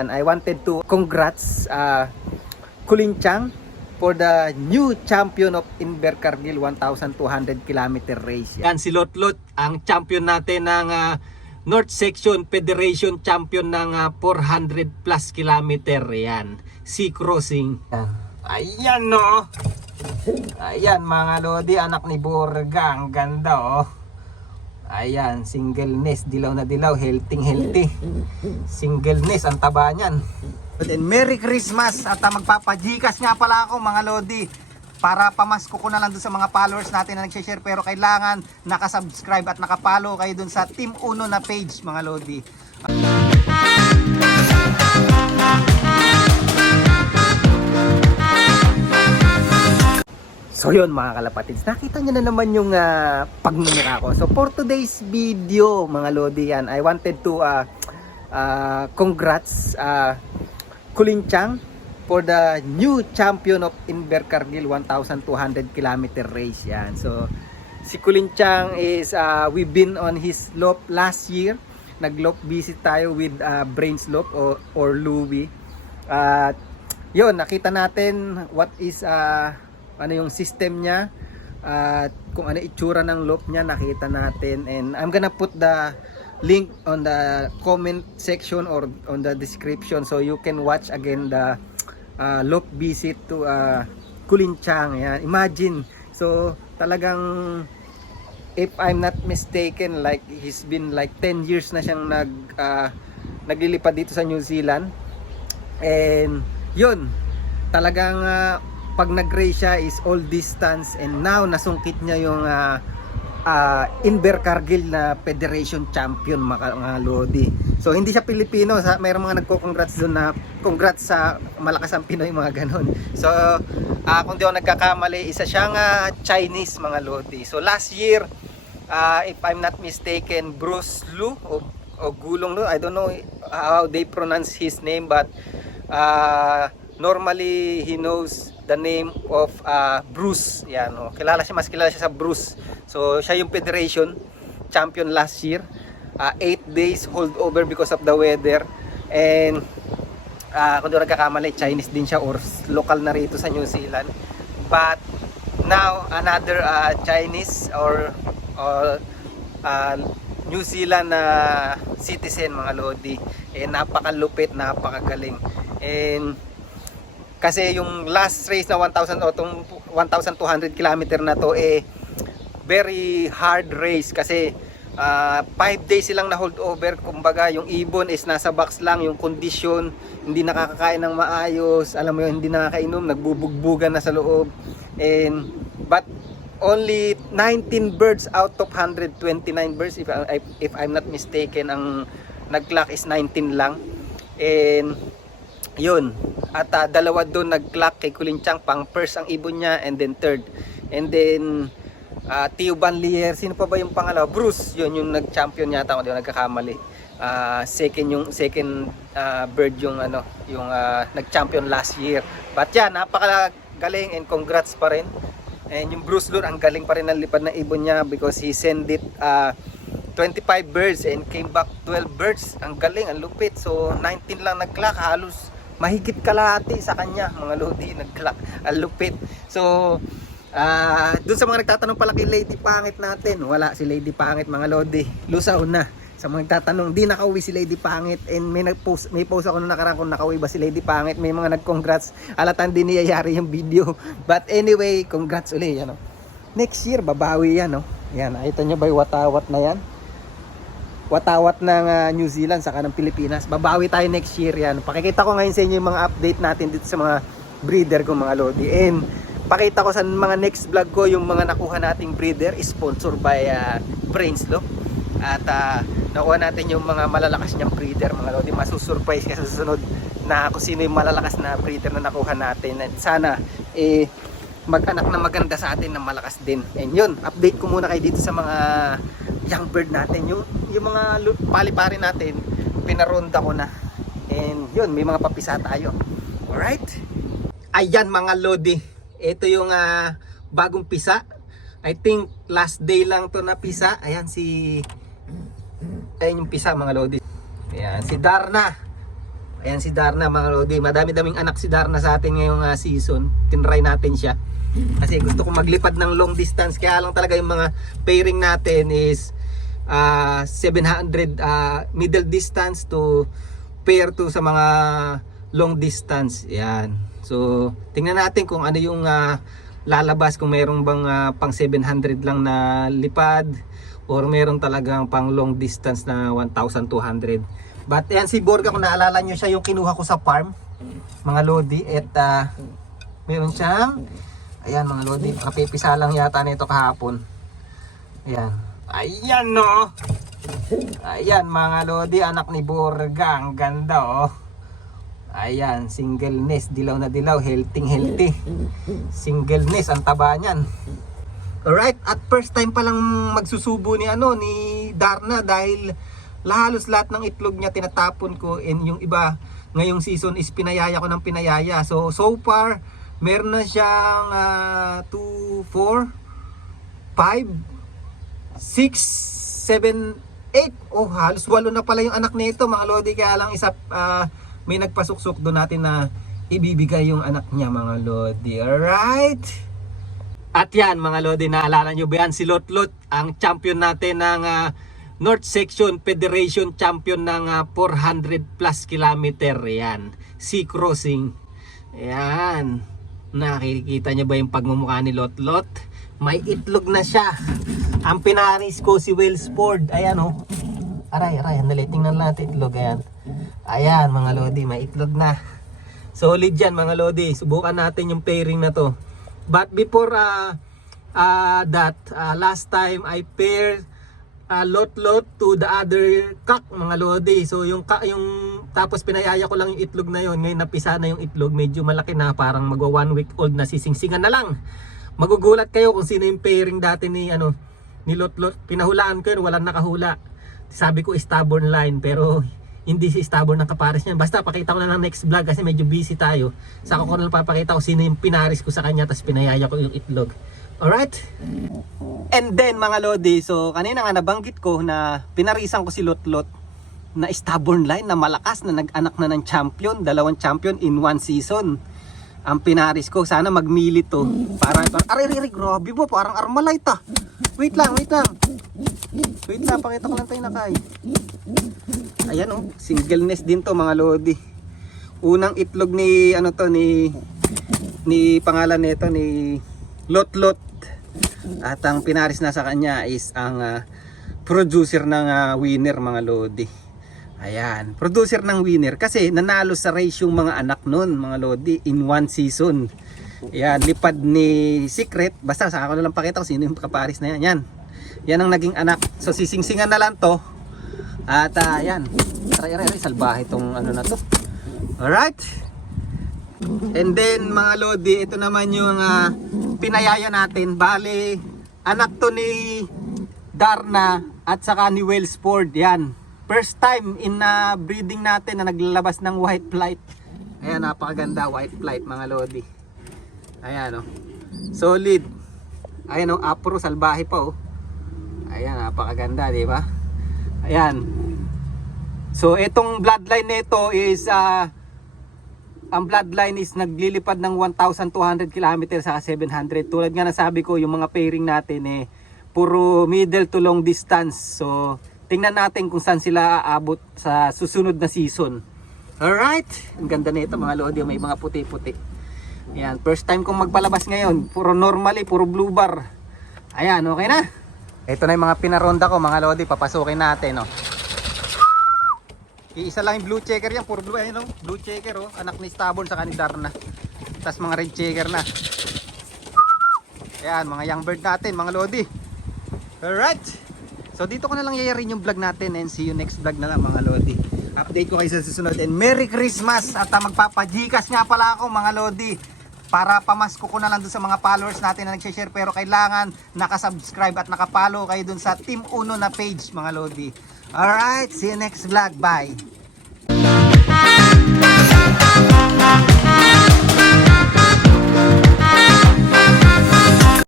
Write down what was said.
And I wanted to congrats Kulinchang for the new champion of Invercargill 1,200 kilometer race. Yan si Lotlot, ang champion natin ng North Section Federation champion ng 400 plus kilometer. Yan, sea crossing. Ayan no. Ayan mga lodi, anak ni Borga, ang ganda oh. Ayan, single nest, dilaw na dilaw, healthy. Single nest, ang taba niyan. And Merry Christmas at magpapajikas nga pala ako mga lodi. Para pamasko ko na lang dun sa mga followers natin na nagsishare. Pero kailangan nakasubscribe at nakapollow kayo dun sa Team Uno na page mga lodi. So yun mga kalapatids, nakita nyo na naman yung pagmumukha ko. So for today's video mga lodi yan, I wanted to congrats Kulinchang for the new champion of Invercargill 1,200 kilometer race. Yan. So si Kulinchang is we've been on his lope last year. Nag-lope visit tayo with Brains Lope or Louie. Yun, nakita natin what is ano yung system niya, kung ano itsura ng lope niya, nakita natin. And I'm gonna put the link on the comment section or on the description so you can watch again the lope visit to Kulinchang. Yan. Imagine, so talagang if I'm not mistaken, like he's been like 10 years na siyang naglilipad dito sa New Zealand. And yun, talagang pag nag-race siya is all distance, and now nasungkit niya yung Invercargill na Federation champion mga lodi. So hindi siya Pilipino, mayroong mga nagko-congrats doon na congrats sa malakas ang Pinoy, mga ganon. So kung di ako nagkakamali, isa siyang Chinese mga lodi. So last year, if I'm not mistaken, Bruce Lu o Gulong Lu, I don't know how they pronounce his name, but normally he knows the name of Bruce. Yan, oh. Mas kilala siya sa Bruce. So siya yung Federation champion last year. 8 days holdover because of the weather. And kung di nagkakamali, Chinese din siya or local na rito sa New Zealand. But now another Chinese or New Zealand citizen mga lodi. Napakalupit, napakagaling. And kasi yung last race na 1,200 kilometer na to very hard race kasi 5 days silang na hold over. Kumbaga yung ibon is nasa box lang, yung condition hindi nakakakain ng maayos, alam mo yun, hindi nakakainom, nagbubugbugan na sa loob. And but only 19 birds out of 129 birds, if I'm not mistaken, ang nag-clock is 19 lang. And yun, at dalawa doon nag-clock kay Kulinchang, pang first ang ibon niya and then third. And then Theo Banlier, sino pa ba yung pangalawa? Bruce, yun yung nag-champion yata kung di ako nagkakamali. Second bird yung nag-champion last year. But yan, napakagaling and congrats pa rin. And yung Bruce Lur, ang galing pa rin ng lipad ng ibon niya because he sent it 25 birds and came back 12 birds. Ang galing, ang lupit. So 19 lang nag-clock, halos mahigit kalahati sa kanya mga lodi nag-clock. Ang lupit. So dun sa mga nagtatanong pala kay Lady Pangit natin, wala si Lady Pangit mga lodi, lusaw na. Sa mga nagtatanong, di nakauwi si Lady Pangit. And may post ako nung nakaraan kung nakauwi ba si Lady Pangit. May mga nag-congrats, alatang di niyayari yung video. But anyway, congrats ulit yan, no? Next year babawi yan, no? Yan, nakita nyo ba yung watawat na yan? Watawat ng New Zealand saka ng Pilipinas. Babawi tayo next year yan. Pakikita ko ngayon sa inyo yung mga update natin dito sa mga breeder ko mga lodi. And pakita ko sa mga next vlog ko yung mga nakuha nating breeder, sponsored by Brains Lope. At nakuha natin yung mga malalakas niyang breeder mga lodi. Masusurprise ka sa susunod na kung sino yung malalakas na breeder na nakuha natin. At sana mag-anak na maganda sa atin na malakas din. And yun, update ko muna kayo dito sa mga young bird natin. Yung mga pali-pari natin, pinaronda ko na. And yun, may mga papisa tayo. Alright? Ayan mga lodi, ito yung bagong pisa. I think last day lang to na pisa. Ayan ayun yung pisa mga lodi. Ayan, si Darna. Ayan si Darna mga Lodi. Madami-daming anak si Darna sa atin ngayong season. Tinry natin siya. Kasi gusto ko maglipad ng long distance. Kaya lang talaga yung mga pairing natin is 700 middle distance to pair to sa mga long distance. Ayan. So tingnan natin kung ano yung lalabas. Kung mayroong bang pang 700 lang na lipad. Or mayroong talagang pang long distance na 1,200. But yan si Borga, kung naalala nyo siya yung kinuha ko sa farm mga Lodi, at meron siyang, ayan mga Lodi, nakapipisa lang yata nito kahapon. Ayan, ayan no, ayan mga Lodi, anak ni Borga, ang ganda oh. Ayan, single nest, dilaw na dilaw, healthy, single nest, ang taba niyan. Alright, at first time pa lang magsusubo ni Darna, dahil halos lahat ng itlog niya tinatapon ko, and yung iba ngayong season is pinayaya ko ng pinayaya. So far meron na siyang 2, 4, 5, 6, 7, 8. Oh, halos 8 na pala yung anak nito mga Lodi. Kaya lang isa may nagpasuksok doon natin na ibibigay yung anak niya mga Lodi. Alright. At yan mga Lodi, naalala nyo ba yan? Si Lotlot, ang champion natin ng North Section Federation champion ng 400 plus kilometer. Yan, sea crossing. Yan, nakikita nyo ba yung pagmumukha ni Lotlot? May itlog na siya. Ang pinaris ko si Wellsford. Ayan oh. Aray, andali, tingnan natin itlog. Ayan mga Lodi, may itlog na. Solid yan mga Lodi. Subukan natin yung pairing na to. But before that, last time I paired Lotlot to the other cock mga Lodi. So yung tapos pinayaya ko lang yung itlog na yon. Ngayon napisa na yung itlog, medyo malaki na, parang magwa 1 week old na, sisingsingan na lang. Magugulat kayo kung sino yung pairing dati ni Lotlot. Pinahulaan ko yun, walang nakahula. Sabi ko stubborn line, pero hindi si stubborn ng kapares niyan. Basta pakita ko na lang next vlog kasi medyo busy tayo. Saka ko na lang papakita ko sino yung pinaris ko sa kanya, tapos pinayaya ko yung itlog. Alright? And then mga Lodi, so kanina nga nabanggit ko na pinarisan ko si Lotlot na stubborn line, na malakas, na nag-anak na ng champion, 2 champion in 1 season. Ang pinaris ko, sana magmili to. Aray, grabe mo, parang Armalite ah. Wait lang, pakita ko lang tayo na kay. Ayan oh, single nest din to mga Lodi. Unang itlog ni ni pangalan nito ni Lotlot. At ang pinaris na sa kanya is ang producer ng winner mga Lodi. Ayan, producer ng winner kasi nanalo sa race yung mga anak nun mga Lodi in 1 season. Ayan, lipad ni Secret. Basta sa ako na lang pakita ko sino yung kaparis na yan. Yan ang naging anak. So sisingsingan na lang to. At ayan, aray, salbahe itong na to. Alright. And then mga Lodi, ito naman yung pinayaya natin. Bali, anak to ni Darna at saka ni Wellsford. Yan, first time in breeding natin na naglalabas ng white flight. Ayan, napakaganda white flight mga Lodi. Ayan oh, solid. Ayan oh, apro, salbahe pa oh. Ayan, napakaganda, di ba? Ayan. So itong bloodline nito is ang bloodline is naglilipad ng 1,200 km sa 700. Tulad nga nasabi ko, yung mga pairing natin puro middle to long distance. So tingnan natin kung saan sila aabot sa susunod na season. Alright, ang ganda nito mga Lodi, may mga puti-puti. Ayan, first time kong magpalabas ngayon. Puro normally, puro blue bar. Ayan, okay na. Ito na yung mga pinaronda ko mga Lodi, papasukin natin oh. Iisa lang yung blue checker yan, puro blue, ayun oh, blue checker oh, anak ni Stubborn sa ni Darna. Tapos mga red checker na. Ayan, mga young bird natin mga Lodi. Alright, so dito ko na lang yayarin yung vlog natin, and see you next vlog na lang mga Lodi. Update ko kayo sa susunod, and Merry Christmas. At magpapajikas nga pala ako mga Lodi, para pamasko ko na lang dun sa mga followers natin na nagsishare, pero kailangan nakasubscribe at nakapollow kayo dun sa Team Uno na page mga Lodi. Alright, see you next vlog, bye.